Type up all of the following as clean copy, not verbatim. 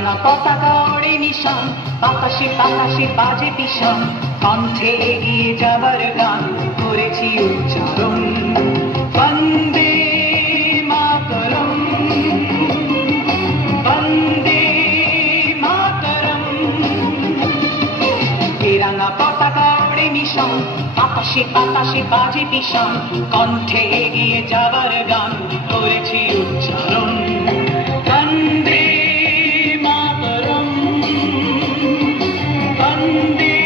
তেরাঙ্গা পতাকা ওড়ে নিশান, বাতাসে বাতাসে বাজে পিশান, কণ্ঠে এগিয়ে যাবার গান করেছি উচ্চারণ। বন্দে মাতরম, বন্দে মাতরম। তেরাঙ্গা পতাকা ওড়ে নিশান, বাতাসে বাতাসে বাজে পিশান, কণ্ঠে এগিয়ে যাবার গান করেছি উচ্চারণ। বন্দে মাতরম, বন্দে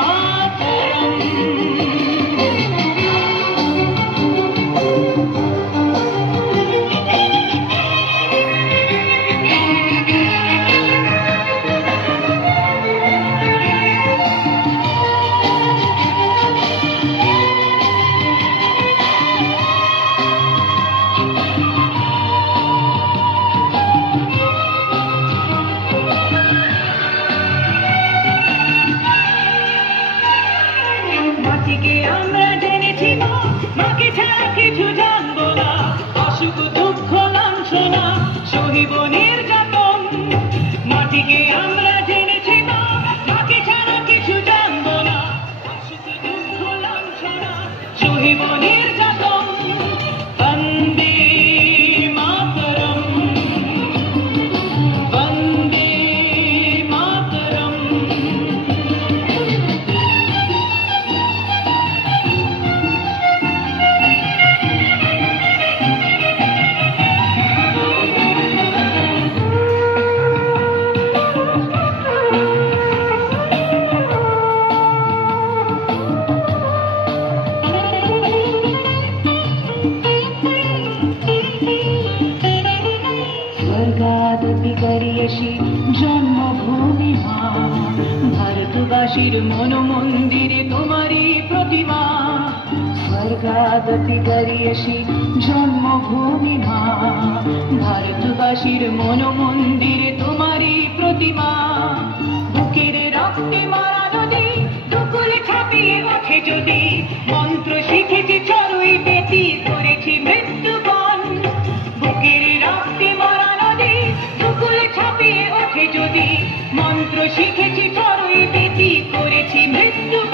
মাতরম। মাটিকে আমরা জেনেছি মা, মাকে ছাড়া কিছু জানবো না, অসুখ দুঃখ লাঞ্ছনা সহিব নির্যাতন। মাটিকে আমরা জেনেছি মা, মাকে ছাড়া কিছু জানবো না, অসুখ দুঃখ লাঞ্ছনা সহিব নির্যাতন। বন্দে মাতরম, বন্দে মাতরম। স্বর্গাদপি করিয়সি জন্মভূমি মা, ভারতবাসীর মন মন্দিরে তোমারই প্রতিমা। স্বর্গাদপি করিয়সি জন্মভূমি মা, ভারতবাসীর মন মন্দিরে তোমারই প্রতিমা। বুকের রক্তে মারা নদী দুকুলে ছাপিয়ে ওঠে যদি, মন্ত্র শিখেছি চড়ুই বেতি করেছি মৃত্যুবরণ। বুকের রক্তে মারা নদী দুকুলে ছাপিয়ে ওঠে যদি, মন্ত্র শিখেছি চড়ুই বেতি করেছি মৃত্যুবরণ।